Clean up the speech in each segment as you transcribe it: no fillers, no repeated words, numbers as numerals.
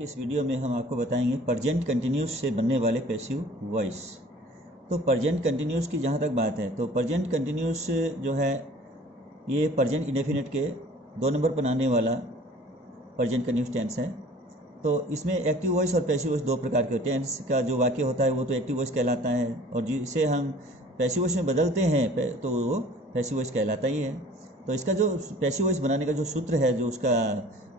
इस वीडियो में हम आपको बताएंगे प्रेजेंट कंटिन्यूस से बनने वाले पैसिव वॉइस। तो प्रेजेंट कंटिन्यूस की जहाँ तक बात है तो प्रेजेंट कंटिन्यूस जो है ये प्रेजेंट इंडेफिनिट के 2 नंबर पर आने वाला प्रेजेंट कंटिन्यूस टेंस है। तो इसमें एक्टिव वॉइस और पैसिव वॉइस दो प्रकार के टेंस का जो वाक्य होता है वो तो एक्टिव वॉइस कहलाता है, और जिसे हम पैसिव वॉइस में बदलते हैं तो वो पैसिव वॉइस कहलाता ही है। तो इसका जो पैसिव वॉइस बनाने का जो सूत्र है, जो उसका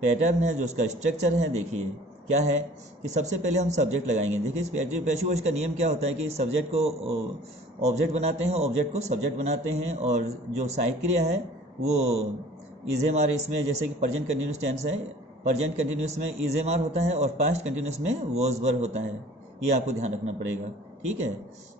पैटर्न है, जो उसका स्ट्रक्चर है, देखिए क्या है कि सबसे पहले हम सब्जेक्ट लगाएंगे। देखिए इस पैसिव वॉइस का नियम क्या होता है कि सब्जेक्ट को ऑब्जेक्ट बनाते हैं, ऑब्जेक्ट को सब्जेक्ट बनाते हैं, और जो सहायक क्रिया है वो इज एम आर, इसमें जैसे कि प्रेजेंट कंटिन्यूस टेंस है, प्रेजेंट कंटिन्यूस में इज एम आर होता है और पास्ट कंटिन्यूस में वॉज वर होता है। ये आपको ध्यान रखना पड़ेगा, ठीक है।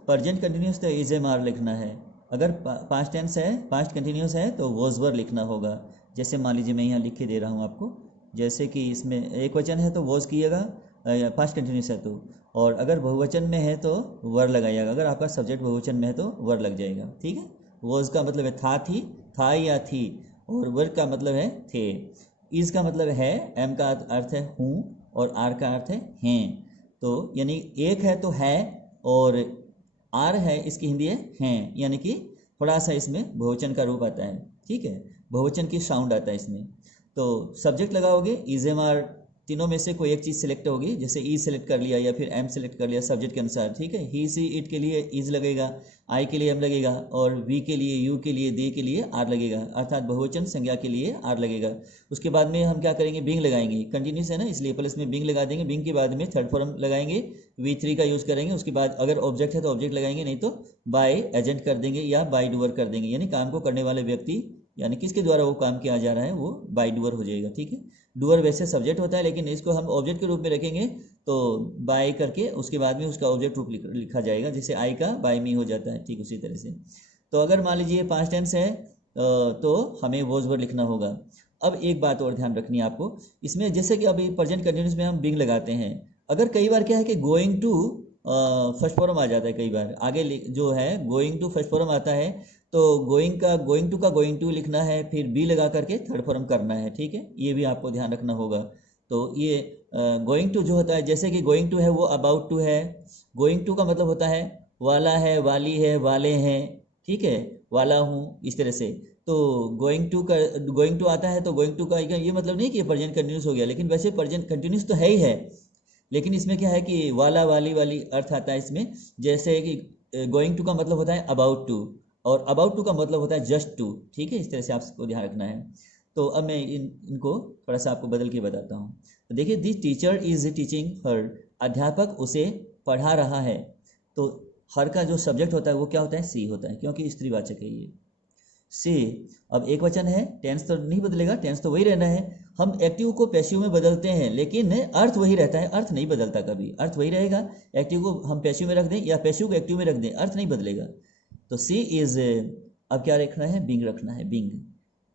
प्रेजेंट कंटिन्यूस तो इज एम आर लिखना है, अगर पास्ट टेंस है, पास्ट कंटिन्यूस है तो वॉज वर लिखना होगा। जैसे मान लीजिए मैं यहाँ लिख के दे रहा हूँ आपको, जैसे कि इसमें एक वचन है तो वॉज कीजिएगा, पास्ट कंटिन्यूस है तो, और अगर बहुवचन में है तो वर लगाइएगा। अगर आपका सब्जेक्ट बहुवचन में है तो वर लग जाएगा, ठीक है। वॉज का मतलब है था, थी, था या थी, और वर का मतलब है थे। इज का मतलब है, एम का अर्थ है हूँ, और आर का अर्थ है हैं। तो यानी एक है तो है, और आर है इसकी हिंदी है हैं, यानी कि थोड़ा सा इसमें बहुवचन का रूप आता है, ठीक है, बहुवचन की साउंड आता है इसमें। तो सब्जेक्ट लगाओगे, इज एम आर, तीनों में से कोई एक चीज़ सिलेक्ट होगी, जैसे ई सेलेक्ट कर लिया या फिर एम सेलेक्ट कर लिया सब्जेक्ट के अनुसार, ठीक है। ही सी इट के लिए इज लगेगा, आई के लिए एम लगेगा, और वी के लिए, यू के लिए, दे के लिए आर लगेगा, अर्थात बहुवचन संज्ञा के लिए आर लगेगा। उसके बाद में हम क्या करेंगे, बिंग लगाएंगे, कंटिन्यूस है ना इसलिए प्लस में बिंग लगा देंगे। बिंग के बाद में थर्ड फॉर्म लगाएंगे, V3 का यूज़ करेंगे। उसके बाद अगर ऑब्जेक्ट है तो ऑब्जेक्ट लगाएंगे, नहीं तो बाय एजेंट कर देंगे या बाय डूअर कर देंगे, यानी काम को करने वाले व्यक्ति, यानी किसके द्वारा वो काम किया जा रहा है वो बाय डूअर हो जाएगा, ठीक है। डूअर वैसे सब्जेक्ट होता है, लेकिन इसको हम ऑब्जेक्ट के रूप में रखेंगे तो बाय करके उसके बाद में उसका ऑब्जेक्ट रूप लिखा जाएगा, जैसे आई का बाय मी हो जाता है, ठीक उसी तरह से। तो अगर मान लीजिए पास्ट टेंस है तो हमें वॉज वर लिखना होगा। अब एक बात और ध्यान रखनी है आपको इसमें, जैसे कि अभी प्रेजेंट कंटिन्यूस में हम बिंग लगाते हैं, अगर कई बार क्या है कि गोइंग टू फर्स्ट फॉर्म आ जाता है, कई बार आगे जो है गोइंग टू फर्स्ट फॉर्म आता है, तो गोइंग टू का गोइंग टू लिखना है, फिर बी लगा करके थर्ड फॉर्म करना है, ठीक है। ये भी आपको ध्यान रखना होगा। तो ये गोइंग टू जो होता है, जैसे कि गोइंग टू है वो अबाउट टू है। गोइंग टू का मतलब होता है वाला है, वाली है, वाले हैं, ठीक है, वाला हूँ, इस तरह से। तो गोइंग टू आता है तो गोइंग टू का ये मतलब नहीं कि प्रेजेंट कंटिन्यूस हो गया, लेकिन वैसे प्रेजेंट कंटिन्यूस तो है ही है, लेकिन इसमें क्या है कि वाला, वाली, वाली अर्थ आता है इसमें। जैसे कि गोइंग टू का मतलब होता है अबाउट टू, और अबाउट टू का मतलब होता है जस्ट टू, ठीक है। इस तरह से आपको ध्यान रखना है। तो अब मैं इनको थोड़ा सा आपको बदल के बताता हूँ। तो देखिए, this teacher is teaching her, अध्यापक उसे पढ़ा रहा है। तो हर का जो सब्जेक्ट होता है वो क्या होता है, सी होता है, क्योंकि स्त्रीवाचक है ये सी। अब एक वचन है, टेंस तो नहीं बदलेगा, टेंस तो वही रहना है। हम एक्टिव को पैसिव में बदलते हैं, लेकिन अर्थ वही रहता है, अर्थ नहीं बदलता कभी, अर्थ वही रहेगा। एक्टिव को हम पैसिव में रख दें या पैसिव को एक्टिव में रख दें, अर्थ नहीं बदलेगा। तो सी इज, अब क्या रखना है, बिंग रखना है, बिंग,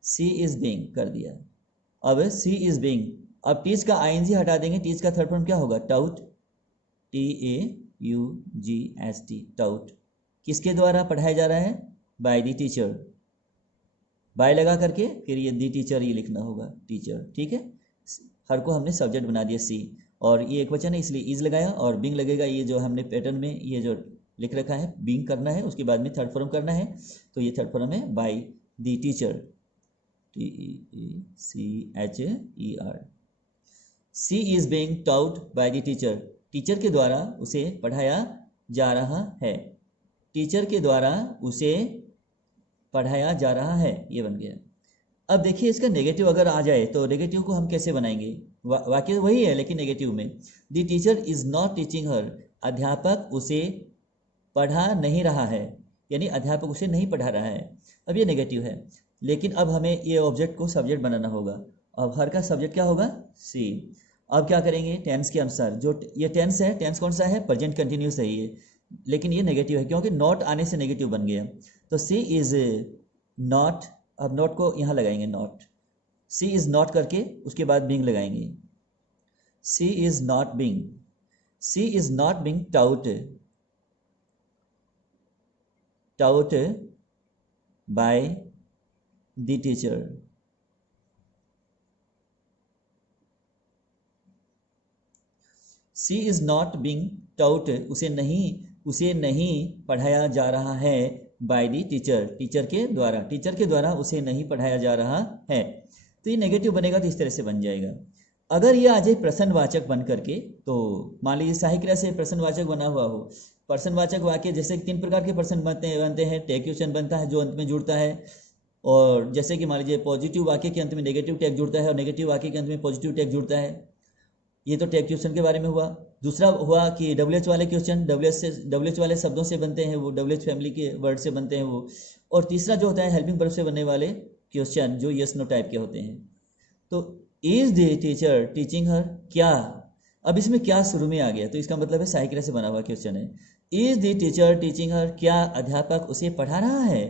सी इज बिंग कर दिया। अब सी इज बिंग, अब टीच का आईएनजी हटा देंगे, टीच का थर्ड फॉर्म क्या होगा, टाउट, TAUGST, टाउट। किसके द्वारा पढ़ाया जा रहा है, बाय द टीचर, बाय लगा करके फिर ये दी टीचर ये लिखना होगा, टीचर, ठीक है। हर को हमने सब्जेक्ट बना दिया सी, और ये एक वचन है इसलिए इज लगाया, और बिंग लगेगा, ये जो हमने पैटर्न में ये जो लिख रखा है बिंग करना है, उसके बाद में थर्ड फॉर्म करना है। तो ये थर्ड फॉर्म है by the teacher, TECHER। She is being taught by the teacher, teacher के द्वारा उसे पढ़ाया जा रहा है, टीचर के द्वारा उसे पढ़ाया जा रहा है, ये बन गया। अब देखिए इसका नेगेटिव अगर आ जाए तो नेगेटिव को हम कैसे बनाएंगे, वाक्य वही है लेकिन नेगेटिव में, the teacher is not teaching her, अध्यापक उसे पढ़ा नहीं रहा है, यानी अध्यापक उसे नहीं पढ़ा रहा है। अब ये नेगेटिव है, लेकिन अब हमें ये ऑब्जेक्ट को सब्जेक्ट बनाना होगा। अब हर का सब्जेक्ट क्या होगा, सी। अब क्या करेंगे, टेंस के अनुसार, जो ये टेंस है, टेंस कौन सा है, प्रेजेंट कंटिन्यूस है ये, लेकिन ये नेगेटिव है क्योंकि नॉट आने से नेगेटिव बन गया। तो सी इज नॉट, अब नॉट को यहाँ लगाएंगे, नॉट, सी इज नॉट करके उसके बाद बिंग लगाएंगे, she is not being, she is not being taught, taught by the teacher. She is not being taught, उसे नहीं पढ़ाया जा रहा है बाय दी टीचर, टीचर के द्वारा उसे नहीं पढ़ाया जा रहा है। तो ये नेगेटिव बनेगा तो इस तरह से बन जाएगा। अगर ये आ जाए प्रश्नवाचक बन करके, तो मान लीजिए सहायक क्रिया से प्रश्नवाचक बना हुआ हो, प्रश्नवाचक वाक्य जैसे 3 प्रकार के प्रश्न बनते हैं। टैग क्वेश्चन बनता है जो अंत में जुड़ता है, और जैसे कि मान लीजिए पॉजिटिव वाक्य के अंत में नेगेटिव टैग जुड़ता है और नेगेटिव वाक्य के अंत में पॉजिटिव टैग जुड़ता है। ये तो टैग क्वेश्चन के बारे में हुआ। दूसरा हुआ कि WH वाले क्वेश्चन, WH वाले शब्दों से बनते हैं, वो WH फैमिली के वर्ड से बनते हैं वो। और तीसरा जो होता है हेल्पिंग वर्ब से बनने वाले क्वेश्चन जो यस नो टाइप के होते हैं। तो इज द टीचर टीचिंग हर, क्या, अब इसमें क्या शुरू में आ गया तो इसका मतलब है सहायक क्रिया से बना हुआ क्वेश्चन है। इज द टीचर टीचिंग हर, क्या अध्यापक उसे पढ़ा रहा है।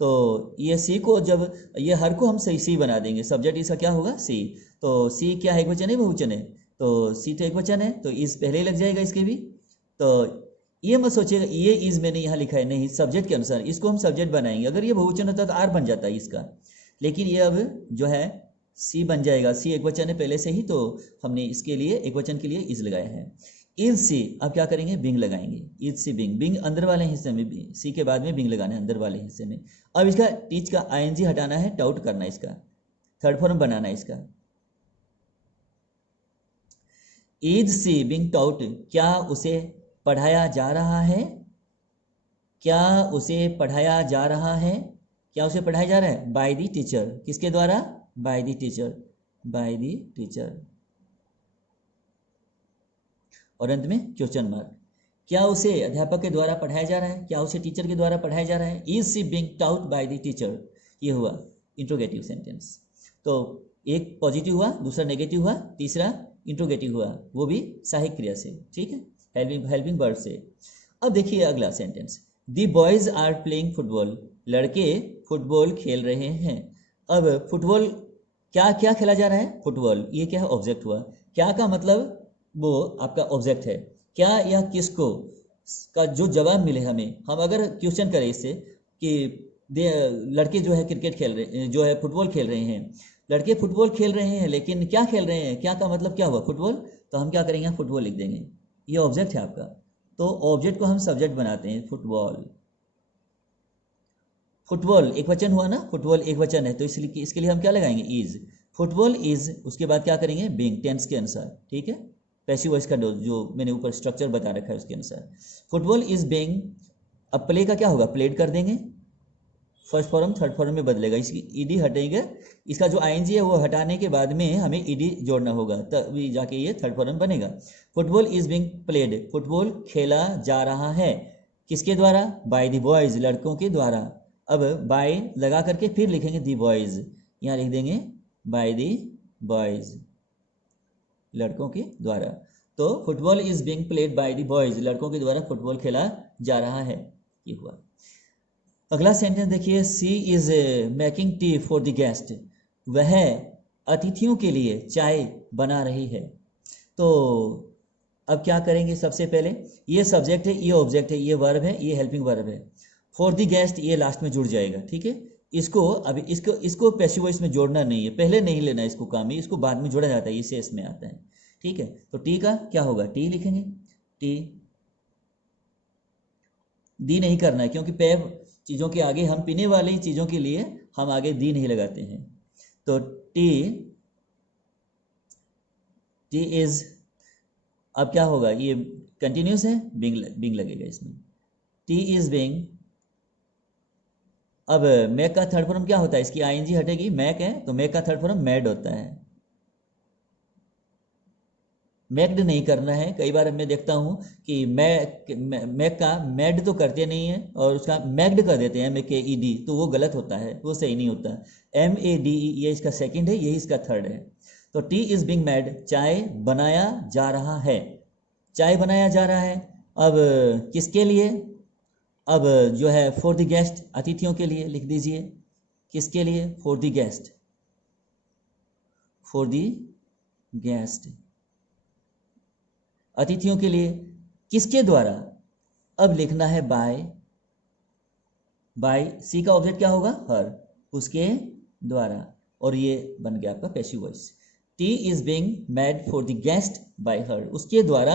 तो ये सी को जब ये हर को हम सी बना देंगे, सब्जेक्ट इसका क्या होगा सी। तो सी क्या है, एकवचन है बहुवचन है, तो सी तो एकवचन है तो इज पहले ही लग जाएगा इसके भी। तो ये मत सोचिएगा ये इज मैंने यहाँ लिखा है, नहीं, सब्जेक्ट के अनुसार इसको हम सब्जेक्ट बनाएंगे। अगर ये बहुवचन होता तो आर बन जाता है इसका, लेकिन ये अब जो है सी बन जाएगा। सी एकवचन है पहले से ही, तो हमने इसके लिए एकवचन के लिए इज लगाया है। इज सी, अब क्या करेंगे, बिंग लगाएंगे। इज सी बिंग, बिंग अंदर वाले हिस्से में, सी के बाद में बिंग लगाना है अंदर वाले हिस्से में। अब इसका टीच का आईएनजी हटाना है, टाउट करना है, इसका थर्ड फॉर्म बनाना है इसका। इज सी बिंग टाउट, क्या उसे पढ़ाया जा रहा है, क्या उसे पढ़ाया जा रहा है, क्या उसे पढ़ाया जा रहा है बाय दी टीचर, किसके द्वारा, bye the teacher, bye the teacher. और अंत में क्वेश्चन मार्क, क्या उसे अध्यापक के द्वारा पढ़ाया जा रहा है, क्या उसे टीचर के द्वारा पढ़ाया जा रहा है। Is she being taught by the teacher, ये हुआ इंट्रोगेटिव सेंटेंस। तो एक पॉजिटिव हुआ, दूसरा नेगेटिव हुआ, तीसरा इंट्रोगेटिव हुआ, वो भी सहायक क्रिया से, ठीक है, हेल्पिंग वर्ब से। अब देखिए अगला sentence, the boys are playing football, लड़के फुटबॉल खेल रहे हैं। अब फुटबॉल क्या क्या खेला जा रहा है, फुटबॉल, ये क्या है, ऑब्जेक्ट हुआ। क्या का मतलब वो आपका ऑब्जेक्ट है, क्या या किसको का जो जवाब मिले हमें, हम अगर क्वेश्चन करें इससे कि लड़के जो है क्रिकेट खेल रहे, जो है फुटबॉल खेल रहे हैं, लड़के फुटबॉल खेल रहे हैं, लेकिन क्या खेल रहे हैं, क्या का मतलब क्या हुआ, फुटबॉल। तो हम क्या करेंगे, फुटबॉल लिख देंगे, ये ऑब्जेक्ट है आपका। तो ऑब्जेक्ट को हम सब्जेक्ट बनाते हैं, फुटबॉल। फुटबॉल एक वचन हुआ ना, फुटबॉल एक वचन है, तो इसलिए इसके लिए हम क्या लगाएंगे, इज। फुटबॉल इज, उसके बाद क्या करेंगे, बीइंग, टेंस के अनुसार, ठीक है, पैसिव वॉइस का जो मैंने ऊपर स्ट्रक्चर बता रखा है उसके अनुसार। फुटबॉल इज बीइंग, अब प्ले का क्या होगा, प्लेड कर देंगे, फर्स्ट फॉर्म थर्ड फॉर्म में बदलेगा, इसकी ईडी हटेंगे, इसका जो आईएनजी है वो हटाने के बाद में हमें ईडी जोड़ना होगा, तभी जाके ये थर्ड फॉर्म बनेगा। Football is being played, football खेला जा रहा है, किसके द्वारा, बाय द बॉयज, लड़कों के द्वारा। अब बाय लगा करके फिर लिखेंगे दी बॉयज, यहाँ लिख देंगे बाय दी बॉयज, लड़कों के द्वारा। तो football is being played by the boys, लड़कों के द्वारा फुटबॉल खेला जा रहा है, ये हुआ। अगला सेंटेंस देखिए, she is making tea for the guest, वह अतिथियों के लिए चाय बना रही है। तो अब क्या करेंगे, सबसे पहले ये सब्जेक्ट है, ये ऑब्जेक्ट है, ये वर्ब है, ये हेल्पिंग वर्ब है। फॉर द गेस्ट ये लास्ट में जुड़ जाएगा, ठीक है। इसको अभी इसको पैसिव वॉइस में जोड़ना नहीं है, पहले नहीं लेना इसको काम में, इसको बाद में जोड़ा जाता है, इसे इसमें आता है, ठीक है। तो टी का क्या होगा, टी लिखेंगे, टी, दी नहीं करना है, क्योंकि पे चीज़ों के आगे हम पीने वाली चीज़ों के लिए हम आगे दी नहीं लगाते हैं। तो टी, टी इज, अब क्या होगा, ये कंटिन्यूस है, बिंग लगेगा इसमें, टी इज बिंग। अब मैक का थर्ड फॉर्म क्या होता है, इसकी आईएनजी हटेगी, मैक है तो मैक का थर्ड फॉर्म मैड होता है। मैक्ड नहीं करना है, कई बार मैं देखता हूँ कि मैक का मैड तो करते नहीं है और उसका मैक्ड कर देते हैं, MEKED, तो वो गलत होता है, वो सही नहीं होता। MADE ये इसका सेकंड है, यही इसका थर्ड है। तो टी इज बिंग मैड, चाय बनाया जा रहा है, चाय बनाया जा रहा है। अब किसके लिए, अब जो है फॉर द गेस्ट, अतिथियों के लिए लिख दीजिए, किसके लिए, for the guest, for the guest, अतिथियों के लिए, किसके द्वारा, अब लिखना है बाय, बाय सी का ऑब्जेक्ट क्या होगा, हर, उसके द्वारा, और ये बन गया आपका passive voice. T is being made for the guest bye हर, उसके द्वारा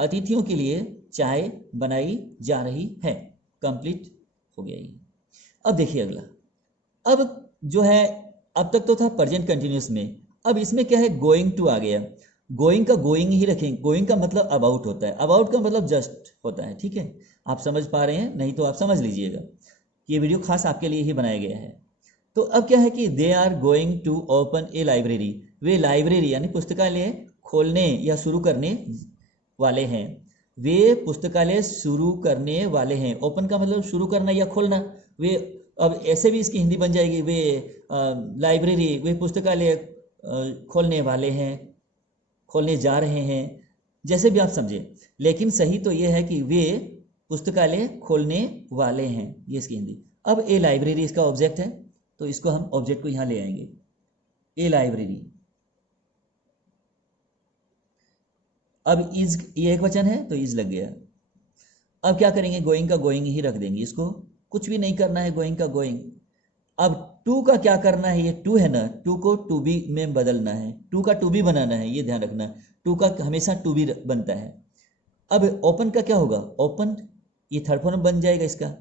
अतिथियों के लिए चाय बनाई जा रही है। कंप्लीट हो गया ये। अब देखिए अगला, अब जो है अब तक तो था प्रेजेंट कंटिन्यूस में, अब इसमें क्या है, गोइंग टू आ गया। गोइंग का गोइंग ही रखेंगे, गोइंग का मतलब अबाउट होता है, अबाउट का मतलब जस्ट होता है, ठीक है। आप समझ पा रहे हैं, नहीं तो आप समझ लीजिएगा, ये वीडियो खास आपके लिए ही बनाया गया है। तो अब क्या है कि they are going to open a library, वे लाइब्रेरी यानी पुस्तकालय खोलने या शुरू करने वाले हैं। वे पुस्तकालय शुरू करने वाले हैं, ओपन का मतलब शुरू करना या खोलना। वे अब ऐसे भी इसकी हिंदी बन जाएगी, वे लाइब्रेरी, वे पुस्तकालय खोलने वाले हैं, खोलने जा रहे हैं, जैसे भी आप समझे, लेकिन सही तो ये है कि वे पुस्तकालय खोलने वाले हैं, ये इसकी हिंदी। अब ए लाइब्रेरी इसका ऑब्जेक्ट है, तो इसको हम ऑब्जेक्ट को यहाँ ले आएंगे, ए लाइब्रेरी। अब इज ये एक वचन है तो इज लग गया। अब क्या करेंगे, गोइंग का गोइंग ही रख देंगे, इसको कुछ भी नहीं करना है, गोइंग का गोइंग। अब टू का क्या करना है, ये टू है ना, टू को टू बी में बदलना है, टू का टू बी बनाना है, ये ध्यान रखना, टू का हमेशा टू बी बनता है। अब ओपन का क्या होगा, ओपन, ये थर्ड फॉर्म बन जाएगा इसका।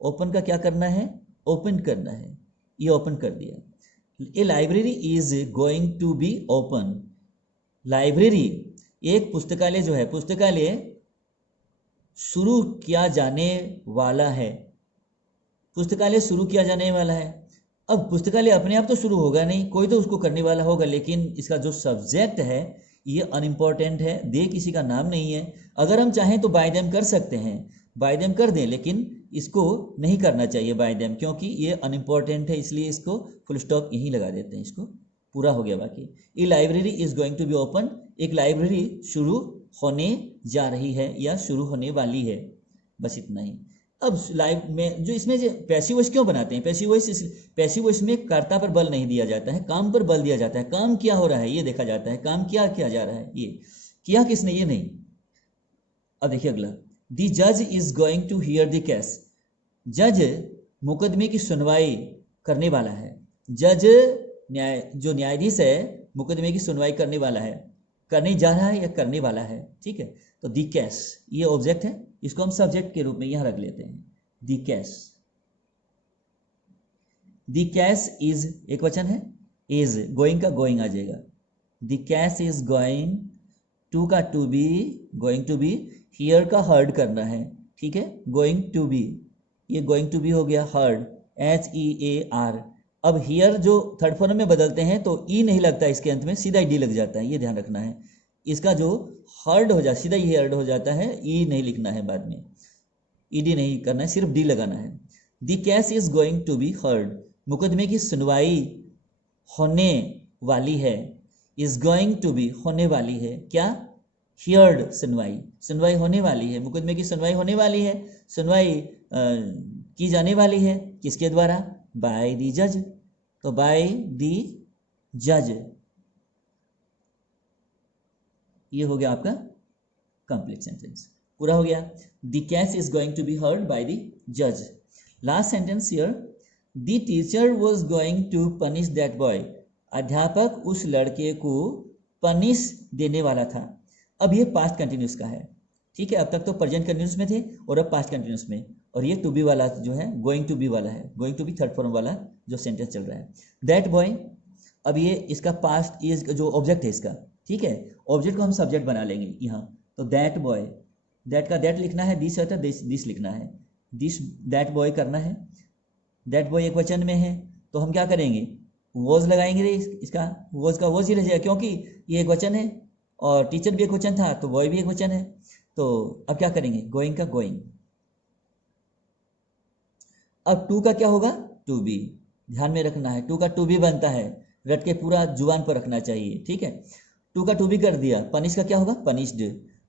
ओपन का क्या करना है, ओपन करना है, ये ओपन कर दिया। A library is going to be open, library एक पुस्तकालय जो है, पुस्तकालय शुरू किया जाने वाला है, पुस्तकालय शुरू किया जाने वाला है। अब पुस्तकालय अपने आप तो शुरू होगा नहीं, कोई तो उसको करने वाला होगा, लेकिन इसका जो सब्जेक्ट है ये अनइम्पॉर्टेंट है, दे किसी का नाम नहीं है। अगर हम चाहें तो बाय देम कर सकते हैं, बाय देम कर दें, लेकिन इसको नहीं करना चाहिए बाय देम, क्योंकि ये अनइम्पॉर्टेंट है, इसलिए इसको फुल स्टॉप यहीं लगा देते हैं, इसको पूरा हो गया बाकी। A library is going to be open, एक लाइब्रेरी शुरू होने जा रही है या शुरू होने वाली है, बस इतना ही। अब लाइव में जो इसमें जो पैसिव वॉइस क्यों बनाते हैं, पैसिव वॉइस में कर्ता पर बल नहीं दिया जाता है, काम पर बल दिया जाता है। काम क्या हो रहा है ये देखा जाता है, काम क्या किया जा रहा है, ये किया किसने, ये नहीं। अब देखिए अगला, द जज is going to here the case, जज मुकदमे की सुनवाई करने वाला है। जज जो न्यायाधीश है मुकदमे की सुनवाई करने वाला है, करने जा रहा है या करने वाला है, ठीक है। तो दी केस ये ऑब्जेक्ट है, इसको हम सब्जेक्ट के रूप में यहां रख लेते हैं, the case. The case is एक वचन है, इज गोइंग का गोइंग आ जाएगा, the case is going, to का to be, going to be, here का हर्ड करना है, ठीक है, गोइंग टू बी, ये गोइंग टू बी हो गया, हर्ड, HEAR। अब हियर जो थर्ड फॉर्म में बदलते हैं तो ई नहीं लगता इसके अंत में, सीधा डी लग जाता है, ये ध्यान रखना है। इसका जो हर्ड हो जाता, सीधा ही हर्ड हो जाता है, ई नहीं लिखना है बाद में, ईडी नहीं करना है, सिर्फ डी लगाना है। The case is going to be heard, मुकदमे की सुनवाई होने वाली है, इज गोइंग टू बी होने वाली है, क्या, हियर्ड, सुनवाई, सुनवाई होने वाली है, मुकदमे की सुनवाई होने वाली है, सुनवाई की जाने वाली है, किसके द्वारा, बाय द जज, तो बाय द जज, ये हो गया आपका कंप्लीट सेंटेंस, पूरा हो गया। The case is going to be heard by the जज। Last sentence here, the teacher was going to punish that boy, अध्यापक उस लड़के को पनिश देने वाला था। अब ये पास्ट कंटिन्यूस का है, ठीक है, अब तक तो प्रेजेंट कंटिन्यूस में थे और अब पास्ट कंटिन्यूस में, और ये टू बी वाला जो है गोइंग टू बी वाला है, going to be third form वाला जो सेंटेंस चल रहा है। दैट बॉय, अब ये इसका पास्ट इज जो ऑब्जेक्ट है इसका, ठीक है, ऑब्जेक्ट को हम सब्जेक्ट बना लेंगे यहाँ, तो दैट बॉय, दैट का दैट लिखना है, दिस है दिस लिखना है, दिस दैट बॉय करना है, दैट बॉय एक वचन में है तो हम क्या करेंगे, वॉज लगाएंगे, इसका वॉज का वॉज ही रह जाएगा, क्योंकि ये एक वचन है और टीचर भी एक वचन था तो बॉय भी एक वचन है। तो अब क्या करेंगे, गोइंग का गोइंग। अब टू का क्या होगा, टू बी, ध्यान में रखना है, टू का टू बी बनता है, रट के पूरा जुबान पर रखना चाहिए, ठीक है। टू का टू बी कर दिया, पनिश का क्या होगा, पनिश्ड।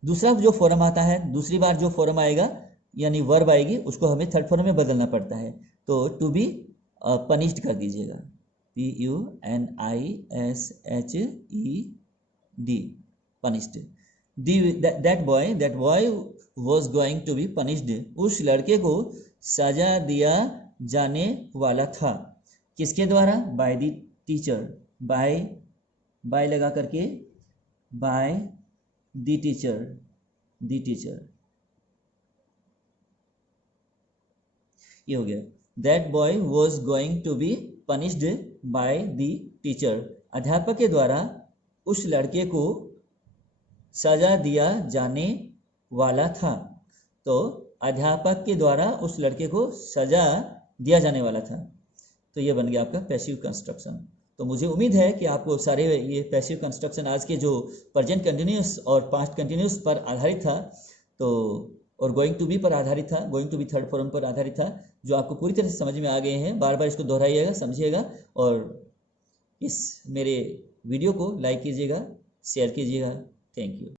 दूसरा जो फॉर्म आता है, दूसरी बार जो फॉर्म आएगा यानी वर्ब आएगी, उसको हमें थर्ड फॉर्म में बदलना पड़ता है, तो टू बी पनिश्ड कर दीजिएगा, PUNISHED, punished. That boy was going to be punished, उस लड़के को सजा दिया जाने वाला था, किसके द्वारा, by the teacher, by by लगा करके बाय द टीचर ये हो गया। That boy was going to be punished by the teacher, अध्यापक के द्वारा उस लड़के को सजा दिया जाने वाला था। तो अध्यापक के द्वारा उस लड़के को सजा दिया जाने वाला था। तो ये बन गया आपका पैसिव कंस्ट्रक्शन। तो मुझे उम्मीद है कि आपको सारे ये पैसिव कंस्ट्रक्शन आज के जो प्रेजेंट कंटिन्यूस और पास्ट कंटिन्यूस पर आधारित था, तो और गोइंग टू बी पर आधारित था, going to be third form पर आधारित था, जो आपको पूरी तरह से समझ में आ गए हैं। बार बार इसको दोहराइएगा, समझिएगा और इस मेरे वीडियो को लाइक कीजिएगा, शेयर कीजिएगा। Thank you.